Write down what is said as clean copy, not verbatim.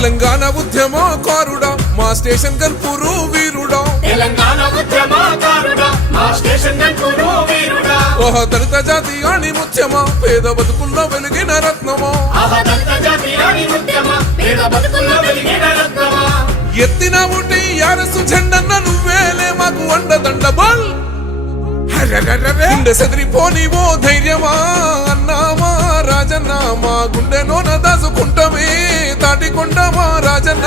తెలంగాణ ఉద్యమకారుడా మా స్టేషన్ గన్పూరు వీరుడా ఓహ దళిత జాతి అని ముత్యమా పేద బతుకుల్లో వెలిగిన రత్నమా ఎత్తిన ఉండి యారసు జెండన్న నువ్వేలే మాకు అండదండ బల్ గుండె సెదిరిపోని ఓ ధైర్యమా అన్నామా రాజన్న మా గుండెలోన దాసుకుంటమే తాటికొండమా రాజన్న